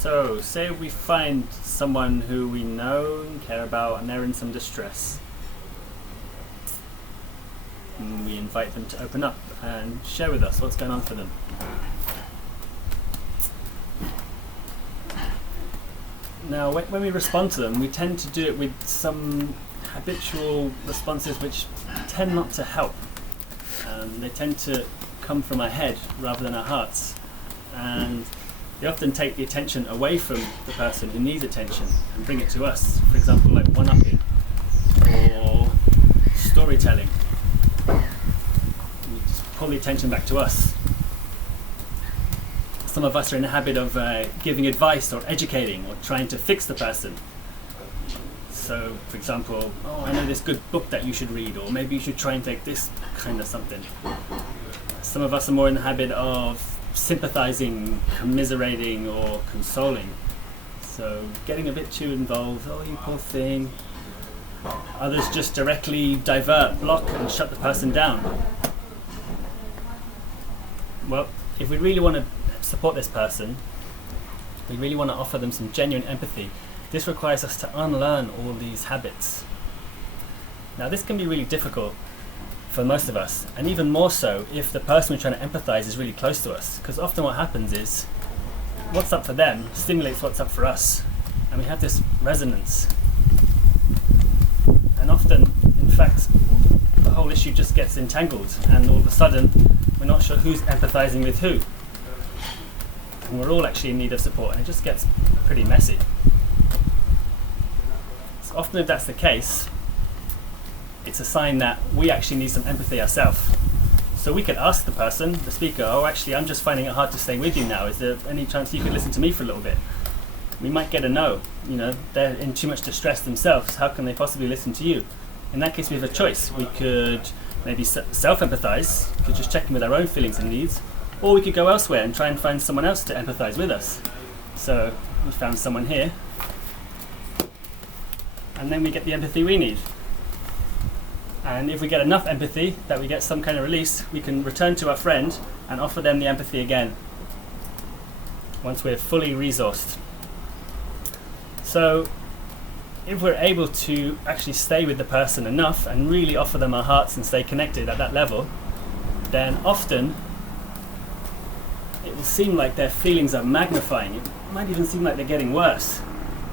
So, say we find someone who we know and care about and they're in some distress. And we invite them to open up and share with us what's going on for them. Now, when we respond to them, we tend to do it with some habitual responses which tend not to help. They tend to come from our head rather than our hearts. And they often take the attention away from the person who needs attention and bring it to us. For example, like one-upping or storytelling. We just pull the attention back to us. Some of us are in the habit of giving advice or educating or trying to fix the person. So, for example, I know this good book that you should read, or maybe you should try and take this kind of something. Some of us are more in the habit of sympathizing, commiserating, or consoling. So, getting a bit too involved, you poor thing. Others just directly divert, block, and shut the person down. Well, if we really want to support this person, we really want to offer them some genuine empathy, this requires us to unlearn all these habits. Now, this can be really difficult for most of us, and even more so if the person we're trying to empathize is really close to us, because often what happens is what's up for them stimulates what's up for us, and we have this resonance. And often, in fact, the whole issue just gets entangled, and all of a sudden we're not sure who's empathizing with who. And we're all actually in need of support, and it just gets pretty messy. So often if that's the case, it's a sign that we actually need some empathy ourselves. So we could ask the person, the speaker, actually I'm just finding it hard to stay with you now. Is there any chance you could listen to me for a little bit? We might get a no. They're in too much distress themselves. How can they possibly listen to you? In that case, we have a choice. We could maybe self-empathize, we could just check in with our own feelings and needs, or we could go elsewhere and try and find someone else to empathize with us. So we found someone here, and then we get the empathy we need. And if we get enough empathy that we get some kind of release, we can return to our friend and offer them the empathy again, once we're fully resourced. So if we're able to actually stay with the person enough and really offer them our hearts and stay connected at that level, then often it will seem like their feelings are magnifying. It might even seem like they're getting worse.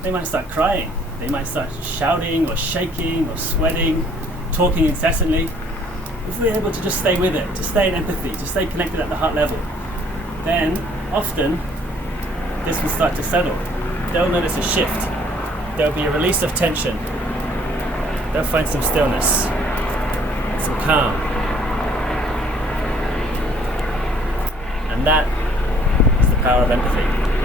They might start crying. They might start shouting or shaking or sweating, talking incessantly. If we're able to just stay with it, to stay in empathy, to stay connected at the heart level, then often this will start to settle. They'll notice a shift. There'll be a release of tension. They'll find some stillness, some calm. And that is the power of empathy.